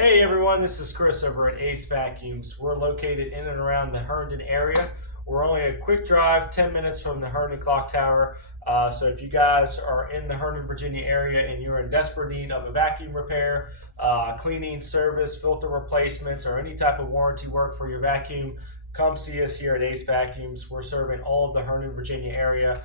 Hey everyone, this is Chris over at AceVacuums. We're located in and around the Herndon area. We're only a quick drive, 10 minutes from the Herndon Clock Tower. So if you guys are in the Herndon, Virginia area and you're in desperate need of a vacuum repair, cleaning service, filter replacements, or any type of warranty work for your vacuum, come see us here at AceVacuums. We're serving all of the Herndon, Virginia area.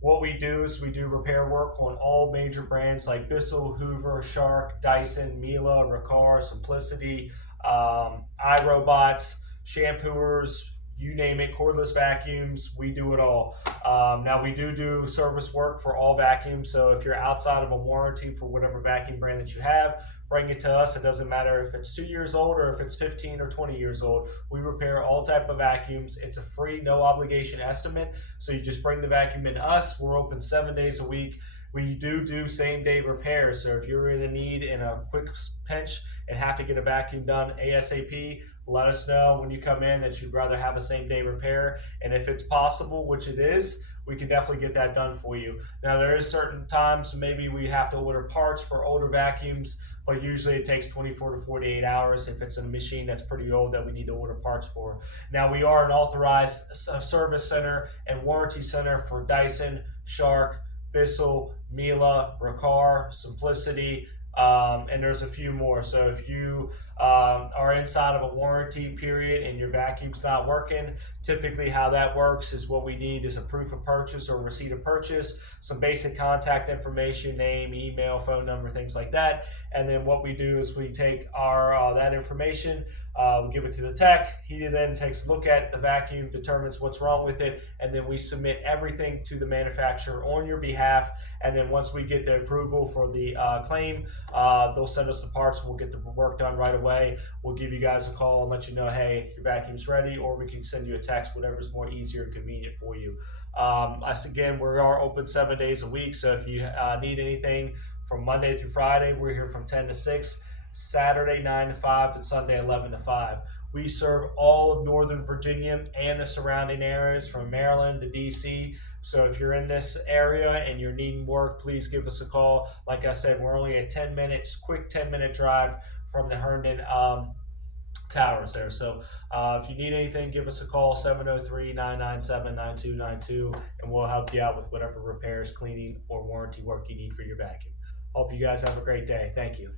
What we do is we do repair work on all major brands like Bissell, Hoover, Shark, Dyson, Miele, Riccar, Simplicity, iRobots, shampooers, you name it, cordless vacuums, we do it all. Now we do service work for all vacuums, so if you're outside of a warranty for whatever vacuum brand that you have, bring it to us. It doesn't matter if it's 2 years old or if it's 15 or 20 years old. We repair all type of vacuums. It's a free, no obligation estimate. So you just bring the vacuum in to us. We're open 7 days a week. We do same day repairs. So if you're in a need in a quick pinch and have to get a vacuum done ASAP, let us know when you come in that you'd rather have a same day repair. And if it's possible, which it is, we can definitely get that done for you. Now there is certain times maybe we have to order parts for older vacuums, but usually it takes 24 to 48 hours if it's a machine that's pretty old that we need to order parts for. Now we are an authorized service center and warranty center for Dyson, Shark, Bissell, Miele, Riccar, Simplicity, and there's a few more. So if you are inside of a warranty period and your vacuum's not working, typically how that works is what we need is a proof of purchase or receipt of purchase, some basic contact information, name, email, phone number, things like that. And then what we do is we take our that information, we give it to the tech. He then takes a look at the vacuum, determines what's wrong with it, and then we submit everything to the manufacturer on your behalf. And then once we get the approval for the claim, they'll send us the parts. We'll get the work done right away. We'll give you guys a call and let you know, hey, your vacuum's ready, or we can send you a text, whatever's more easier and convenient for you. Us again, we are open 7 days a week. So if you need anything from Monday through Friday, we're here from 10 to 6. Saturday 9 to 5 and Sunday 11 to 5. We serve all of Northern Virginia and the surrounding areas from Maryland to DC. So if you're in this area and you're needing work, please give us a call. Like I said, we're only a 10 minutes, quick 10-minute drive from the Herndon towers there. So if you need anything, give us a call, 703-997-9292, and we'll help you out with whatever repairs, cleaning, or warranty work you need for your vacuum. Hope you guys have a great day. Thank you.